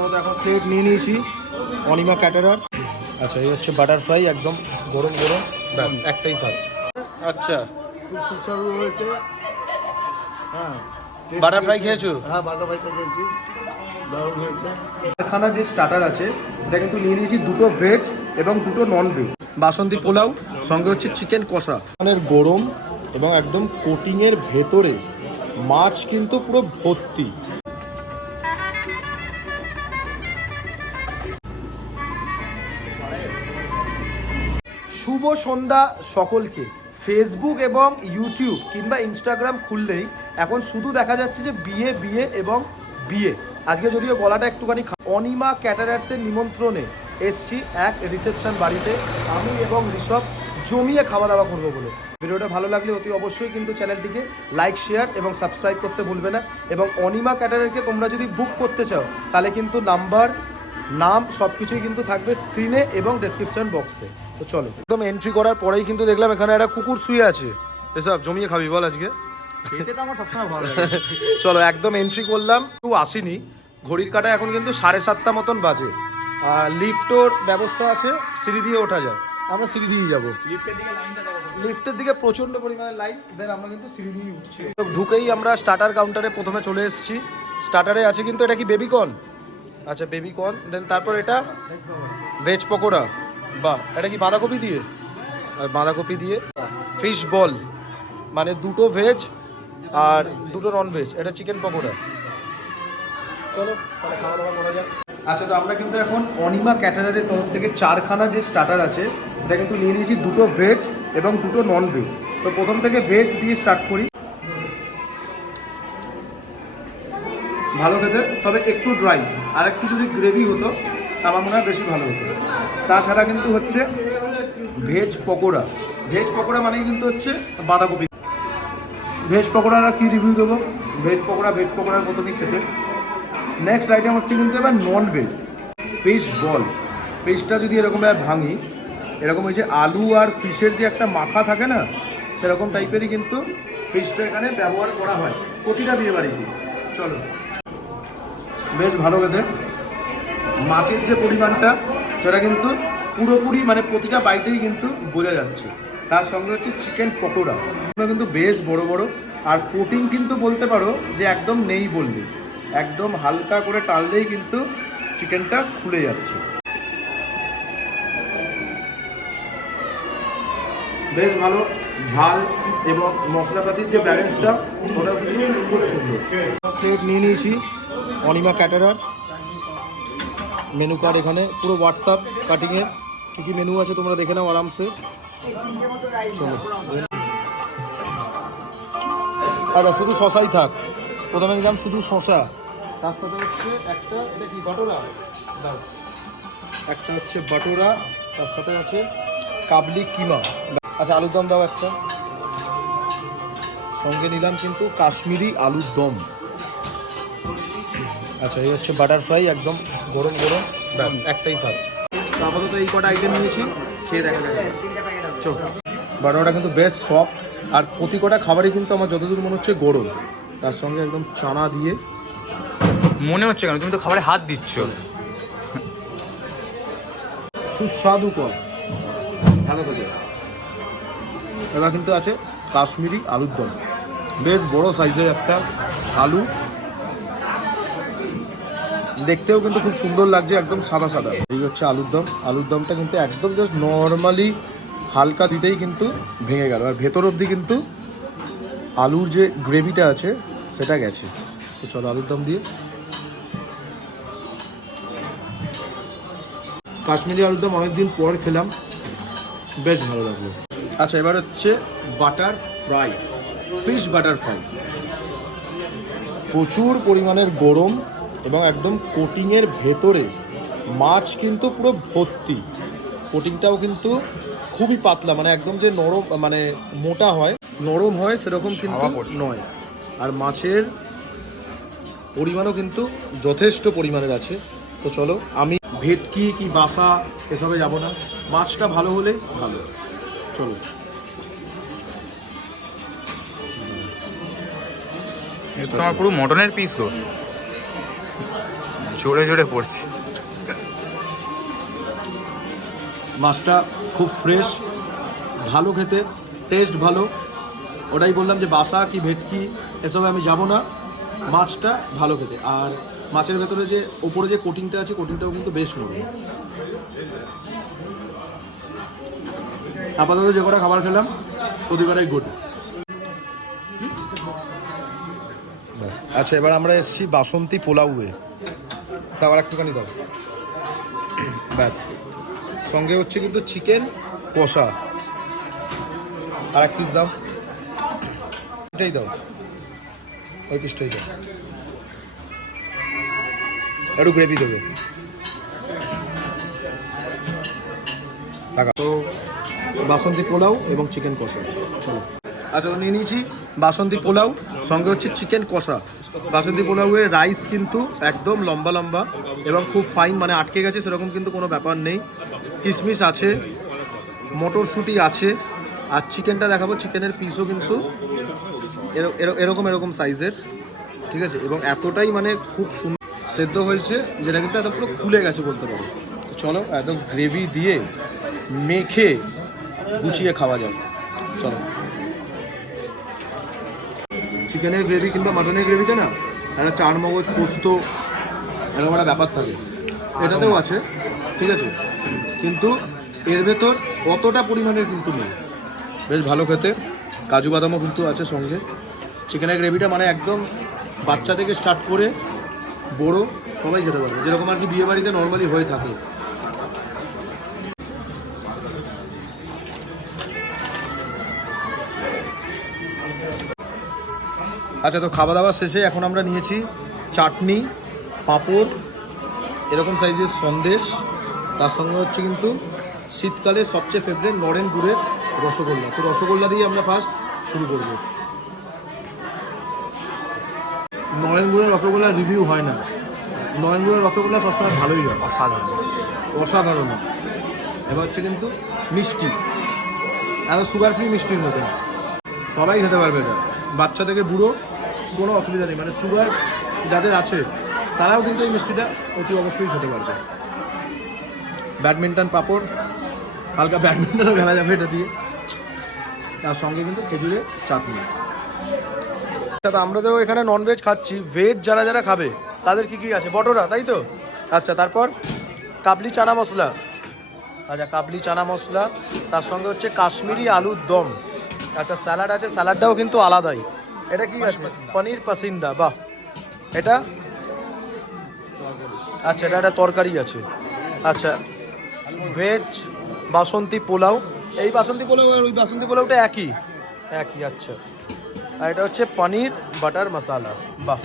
আপাতত এখন প্লেট নিয়ে নিয়েছি অনিমা ক্যাটারার। আচ্ছা, এই হচ্ছে বাটার ফ্রাই, একদম গরম গরম, ব্যাস একটাই থাক। আচ্ছা, খুব সুস্বাদু হয়েছে। হ্যাঁ, বাটার ফ্রাই খেয়েছো? হ্যাঁ, বাটার ফ্রাইটা খেয়েছি, দারুণ হয়েছে। খানা যে স্টার্টার আছে সেটা কিন্তু নিয়ে নিয়েছি দুটো ভেজ এবং দুটো নন ভেজ। বাসন্তী পোলাও, সঙ্গে হচ্ছে চিকেন কষা। গরম এবং একদম কোটিংয়ের ভেতরে মাছ কিন্তু পুরো ভর্তি। শুভ সন্ধ্যা সকলকে। ফেসবুক এবং ইউটিউব কিংবা ইনস্টাগ্রাম খুললেই এখন শুধু দেখা যাচ্ছে যে বিয়ে বিয়ে এবং বিয়ে। আজকে যদিও গলাটা একটুখানি অনিমা ক্যাটারার্সের নিমন্ত্রণে এসছি এক রিসেপশন বাড়িতে, আমি এবং ঋষভ জমিয়ে খাওয়া দাওয়া করবো বলে। ভিডিওটা ভালো লাগলে অতি অবশ্যই কিন্তু চ্যানেলটিকে লাইক, শেয়ার এবং সাবস্ক্রাইব করতে ভুলবে না। এবং অনিমা ক্যাটারারকে তোমরা যদি বুক করতে চাও তাহলে কিন্তু নাম সব কিছুই কিন্তু থাকবে স্ক্রিনে এবং ডেসক্রিপশন বক্সে। তো চলো, একদম এন্ট্রি করার পরেই কিন্তু দেখলাম এখানে একটা কুকুর শুয়ে আছে। এসব জমিয়ে খাবি বল আজকে? খেতে তো আমার সবসময় ভালো লাগে। চলো, একদম এন্ট্রি করলাম। কেউ আসেনি, ঘড়ির কাঁটায় এখন কিন্তু 7:30 মতন বাজে। আর লিফটোর ব্যবস্থা আছে, সিঁড়ি দিয়ে ওঠা যায়। আমরা সিঁড়ি দিয়েই যাবো। লিফটের দিকে প্রচণ্ড পরিমাণে লাইন, দেন আমরা কিন্তু সিঁড়ি দিয়েই উঠছি। ঢুকেই আমরা স্টার্টার কাউন্টারে প্রথমে চলে এসেছি। স্টার্টারে আছে কিন্তু এটা কি বেবিকর্ন? আচ্ছা, বেবিকর্ন। দেন তারপর এটা ভেজ পকোড়া। বাহ, এটা কি বাঁধাকপি দিয়ে? আর বাঁধাকপি দিয়ে ফিশ বল, মানে দুটো ভেজ আর দুটো নন ভেজ। এটা চিকেন পকোড়া। চলো তাহলে খাওয়া দাওয়া করা যাক। আচ্ছা, তো আমরা কিন্তু এখন অনিমা ক্যাটারারের তরফ থেকে 4খানা যে স্টার্টার আছে সেটা কিন্তু নিয়ে নিয়েছি দুটো ভেজ এবং দুটো নন ভেজ। তো প্রথম থেকে ভেজ দিয়ে স্টার্ট করি। ভালো খেতে, তবে একটু ড্রাই, আর একটু যদি গ্রেভি হতো তা আমার মনে হয় বেশি ভালো হতো। তাছাড়া কিন্তু হচ্ছে ভেজ পকোড়া। ভেজ পকোড়া মানেই কিন্তু হচ্ছে বাঁধাকপি। ভেজ পকোড়ার কী রিভিউ দেবো? ভেজ পকোড়ার মতনই খেতে। নেক্সট আইটেম হচ্ছে কিন্তু এবার নন ভেজ ফিশ বল। ফিশটা যদি এরকমভাবে ভাঙি, এরকম ওই যে আলু আর ফিশের যে একটা মাখা থাকে না, সেরকম টাইপেরই কিন্তু ফিশটা এখানে ব্যবহার করা হয় প্রতিটা বিয়ে বাড়িতে। চলো, বেশ ভালো খেতে। মাছের যে পরিমাণটা সেটা কিন্তু পুরোপুরি, মানে প্রতিটা বাইটেই কিন্তু বোঝা যাচ্ছে। তার সঙ্গে হচ্ছে চিকেন পকোড়া কিন্তু বেশ বড় বড়। আর কোটিং কিন্তু বলতে পারো যে একদম নেই বললেই, একদম হালকা করে টানলেই কিন্তু চিকেনটা খুলে যাচ্ছে। বেশ ভালো ঝাল এবং মশলাপাতির যে ব্যালেন্সটা ওটা কিন্তু খুব সুন্দর। প্লেট নিয়ে নিয়েছি অনিমা ক্যাটারার। মেনু কার্ড এখানে পুরো হোয়াটসঅ্যাপ কাটিংয়ের, কী কী মেনু আছে তোমরা দেখে নাও আরামসে। চলো, আচ্ছা শুধু শশাই থাক। প্রথমে নিলাম শুধু শশা, তার সাথে হচ্ছে একটা, এটা কি বাটোরা দাও, একটা হচ্ছে বাটোরা, তার সাথে আছে কাবলি কিমা। আচ্ছা, আলুর দম দাও একটা। সঙ্গে নিলাম কিন্তু কাশ্মীরি আলুর দম। আচ্ছা, এই হচ্ছে বাটার ফ্রাই, একদম গরম গরম, ব্যাস একটাই থাক। আপাতত এই কটা আইটেম নিয়েছি, খেয়ে দেখা যাবে। চল, বাটারটা কিন্তু বেশ সফট, আর প্রতি কটা খাবারই কিন্তু আমার যতদূর মনে হচ্ছে গরম। তার সঙ্গে একদম চানা দিয়ে। মনে হচ্ছে কেন? তুমি তো খাবারে হাত দিচ্ছ। সুস্বাদু কর, ভালো করে। এবার কিন্তু আছে কাশ্মীরি আলুর দম, বেশ বড় সাইজের একটা আলু, দেখতেও কিন্তু খুব সুন্দর লাগছে, একদম সাদা সাদা। এই হচ্ছে আলুর দম। আলুর দমটা কিন্তু একদম জাস্ট নর্মালি হালকা দিতেই কিন্তু ভেঙে গেল, আর ভেতর অবধি কিন্তু আলুর যে গ্রেভিটা আছে সেটা গেছে। তো চলো আলুর দম দিয়ে। কাশ্মীরি আলুর দম অনেকদিন পর খেলাম, বেশ ভালো লাগলো। আচ্ছা, এবার হচ্ছে butter fry, fish butter fry. প্রচুর পরিমাণের গরম এবং একদম কোটিংয়ের ভেতরে মাছ কিন্তু পুরো ভর্তি। কোটিংটাও কিন্তু খুবই পাতলা, মানে একদম যে নরম, মানে মোটা হয়, নরম হয় সেরকম কিন্তু নয়। আর মাছের পরিমাণও কিন্তু যথেষ্ট পরিমাণের আছে। তো চলো, আমি ভেটকি কি বাসা এসবে যাব না, মাছটা ভালো হলে ভালো। চলো, তোমার পুরো মটনের পিস তো। জোরে জোরে পড়ছি। মাছটা খুব ফ্রেশ, ভালো খেতে, টেস্ট ভালো। ওটাই বললাম যে বাসা কি ভেটকি এসবে আমি যাব না, মাছটা ভালো খেতে। আর মাছের ভেতরে যে ওপরে যে কোটিংটা আছে, কোটিংটাও কিন্তু বেশ নরম। আপাতত যে কটা খাবার খেলাম ওদি কটাই গুড। আচ্ছা, এবার আমরা এসেছি বাসন্তী পোলাউয়ে। তারপর একটুখানি দাও, ব্যাস। সঙ্গে হচ্ছে কিন্তু চিকেন কষা। আর এক পিস দাও, এটাই দাও, ওই পিসটাই দাও। একটু গ্রেভি দেবে। টাকা তো বাসন্তী পোলাও এবং চিকেন কষা। চলো, আচ্ছা তো নিয়ে নিয়েছি বাসন্তী পোলাও, সঙ্গে হচ্ছে চিকেন কষা। বাসন্তী পোলাওয়ের রাইস কিন্তু একদম লম্বা লম্বা এবং খুব ফাইন, মানে আটকে গেছে সেরকম কিন্তু কোনো ব্যাপার নেই। কিশমিশ আছে, মটরশুঁটি আছে। আর চিকেনটা দেখাবো, চিকেনের পিসও কিন্তু এরকম সাইজের, ঠিক আছে? এবং এতটাই মানে খুব সুন্দর সেদ্ধ হয়েছে, যেটা কিন্তু একদম পুরো খুলে গেছে বলতে পারো। চলো একদম গ্রেভি দিয়ে মেখে গুছিয়ে খাওয়া যাবে। চলো, চিকেনের গ্রেভি কিংবা মাটনের গ্রেভিতে না একটা চার মগজ পোস্ত এরকম একটা ব্যাপার থাকে, এটাতেও আছে, ঠিক আছে? কিন্তু এর ভেতর অতটা পরিমাণের কিন্তু নেই। বেশ ভালো খেতে, কাজু বাদামও কিন্তু আছে সঙ্গে। চিকেনের গ্রেভিটা মানে একদম বাচ্চা থেকে স্টার্ট করে বড় সবাই খেতে পারবে, যেরকম আর কি বিয়ে বাড়িতে নর্মালি হয়ে থাকে। আচ্ছা, তো খাওয়া দাওয়া শেষে এখন আমরা নিয়েছি চাটনি, পাঁপড়, এরকম সাইজের সন্দেশ, তার সঙ্গে হচ্ছে কিন্তু শীতকালে সবচেয়ে ফেভারিট নরেন গুড়ের রসগোল্লা। তো রসগোল্লা দিয়ে আমরা ফার্স্ট শুরু করব। নরেন গুড়ের রসগোল্লা রিভিউ হয় না, নরেন গুড়ের রসগোল্লা সবসময় ভালোই হয়, অসাধারণ। এবার হচ্ছে কিন্তু মিষ্টি, এত সুগার ফ্রি মিষ্টির মতো সবাই খেতে পারবে এটা, বাচ্চা থেকে বুড়ো কোনো অসুবিধা নেই। মানে সুগার যাদের আছে তারাও কিন্তু এই মিষ্টিটা অতি অবশ্যই খেতে পারবে। ব্যাডমিন্টন পাঁপড়, হালকা ব্যাডমিন্টনও খেলা যাবে এটা দিয়ে। তার সঙ্গে কিন্তু খেজুরের চাটনি। আচ্ছা, তো আমরা তো এখানে ননভেজ খাচ্ছি, ভেজ যারা যারা খাবে তাদের কি কি আছে? বটরা, তাই তো? আচ্ছা, তারপর কাবলি চানা মশলা। আচ্ছা, কাবলি চানা মশলা, তার সঙ্গে হচ্ছে কাশ্মীরি আলুর দম। আচ্ছা, স্যালাড আছে, স্যালাডটাও কিন্তু আলাদাই। এটা কি আছে? পনির পাসিন্দা। বাহ, এটা আচ্ছা, এটা একটা তরকারি আছে। আচ্ছা, ভেজ বাসন্তী পোলাও। এই বাসন্তী পোলাও আর ওই বাসন্তী পোলাওটা একই? আচ্ছা। আর এটা হচ্ছে পনির বাটার মশালা। বাহ।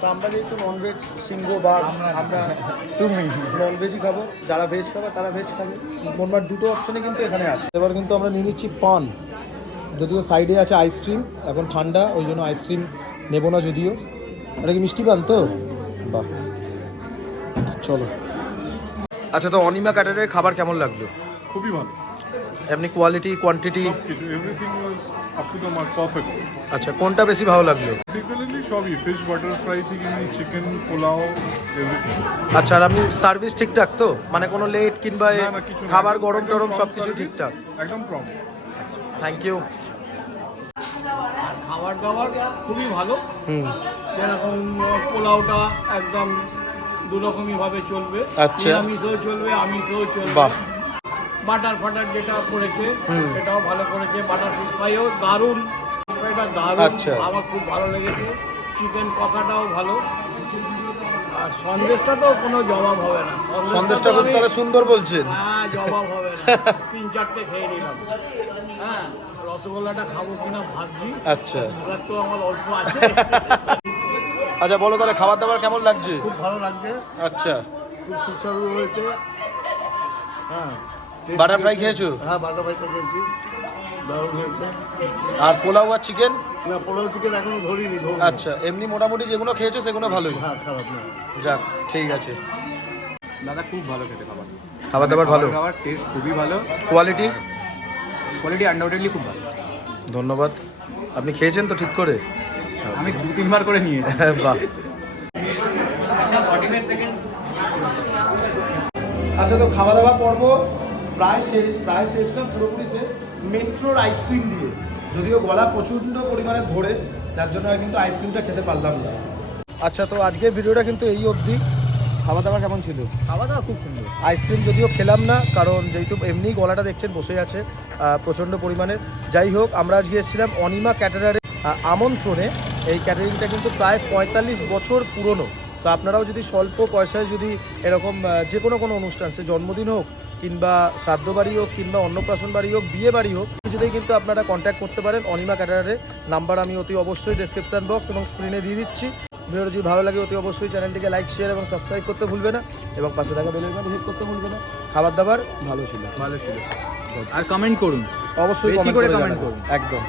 তো আমরা যেহেতু ননভেজ সিংহ বা আমরা ননভেজই খাবো, যারা ভেজ খাবে তারা ভেজ খাবে। মোটমাট দুটো অপশনে কিন্তু এখানে আছে। এবার কিন্তু আমরা নিয়ে নিচ্ছি পান, যদিও সাইডে আছে আইসক্রিম, এখন ঠান্ডা ওই জন্য আইসক্রিম নেবো না যদিও। এটা কি মিষ্টি পান তো? বাহ, চলো। আচ্ছা, তো অনিমা ক্যাটারের খাবার কেমন লাগলো? খুবই ভালো, এমনি কোয়ালিটি, কোয়ান্টিটি কিছু everything was up to the mark, perfect. আচ্ছা, কোনটা বেশি ভালো লাগলো? বেসিক্যালি সবই, ফিশ বাটার ফ্রাই থেকে নিয়ে চিকেন পোলাও এভরিথিং। আচ্ছা, আর আপনি সার্ভিস ঠিকঠাক তো? মানে কোনো লেট কিংবা না, না, কিছু না। খাবার গরম একদম টরম prompt সব কিছু service, ঠিকঠাক? একদম প্রম্পট। Thank you. আর খাবার দাবার খুবই ভালো। হুম, যেরকম পোলাওটা একদম দুরকমই ভাবে চলবে, আচ্ছা। নিরামিষও চলবে, আমিষও চলবে। বাহ। বাটার ফাটার যেটা করেছে হুম। সেটাও ভালো করেছে। বাটার ফিশ ফ্রাইও দারুণ, এটা দারুণ, আচ্ছা। আমার খুব ভালো লেগেছে। চিকেন কষাটাও ভালো। আর সন্দেশটা তো কোনো জবাব হবে না। সন্দেশটা তো খুব আমি- তাহলে সুন্দর বলছেন। হ্যাঁ, জবাব হবে না। 3-4টে খেয়ে নিলাম। হ্যাঁ, রসগোল্লাটা খাবো কিনা ভাবছি। আচ্ছা। সুগার তো আমার অল্প আছে। আচ্ছা, বলো তাহলে খাবার দাবার কেমন লাগছে? খুব ভালো লাগছে, আচ্ছা, খুব সুস্বাদু হয়েছে। হ্যাঁ, বাটার ফ্রাই খেয়েছো? হ্যাঁ, বাটার ফ্রাইটা খেয়েছি, দারুণ হয়েছে। আর পোলাও আর চিকেন? না, পোলাও চিকেন এখনো ধরিনি, ধরবো। আচ্ছা, এমনি মোটামুটি যেগুলো খেয়েছো সেগুলো ভালোই। হ্যাঁ, খারাপ না। যাক, ঠিক আছে। দাদা খুব ভালো খেতে খাবার, খাবার দাবার ভালো, খাবার টেস্ট খুবই ভালো, কোয়ালিটি কোয়ালিটি আনডাউটেডলি খুব ভালো। ধন্যবাদ। আপনি খেয়েছেন তো ঠিক করে? আমি 2-3 বার করে নিয়েছি। বাহ। আচ্ছা, তো খাওয়া দাওয়া পর্ব প্রায় শেষ না, পুরোপুরি শেষ মেট্রোর আইসক্রিম দিয়ে। যদিও গলা প্রচণ্ড পরিমাণে ধরে, যার জন্য আর কিন্তু আইসক্রিমটা খেতে পারলাম না। আচ্ছা, তো আজকের ভিডিওটা কিন্তু এই অবধি। খাওয়া দাওয়া কেমন ছিল? খাওয়া দাওয়া খুব সুন্দর। আইসক্রিম যদিও খেলাম না, কারণ যেহেতু এমনি গলাটা দেখছেন বসে আছে প্রচণ্ড পরিমাণে। যাই হোক, আমরা আজকে এসেছিলাম অনিমা ক্যাটারারের আমন্ত্রণে। এই ক্যাটারিংটা কিন্তু প্রায় 45 বছর পুরনো। তো আপনারাও যদি স্বল্প পয়সায় যদি এরকম যে কোনো অনুষ্ঠান, সে জন্মদিন হোক কিংবা শ্রাদ্ধ বাড়ি হোক কিংবা অন্নপ্রাশন বাড়ি হোক, বিয়ে বাড়ি হোক, কিছুতেই কিন্তু আপনারা কন্ট্যাক্ট করতে পারেন অনিমা ক্যাটারারের। নাম্বার আমি অতি অবশ্যই ডেসক্রিপশন বক্স এবং স্ক্রিনে দিয়ে দিচ্ছি। ভিডিওটা যদি ভালো লাগে অতি অবশ্যই চ্যানেলটিকে লাইক, শেয়ার এবং সাবস্ক্রাইব করতে ভুলবে না, এবং পাশে থাকা বেল আইকনটি হিট করতে ভুলবে না। খাবার দাবার ভালো ছিল। আর কমেন্ট করুন, অবশ্যই বেশি করে comment comment জানাবেন। করুন। একদম।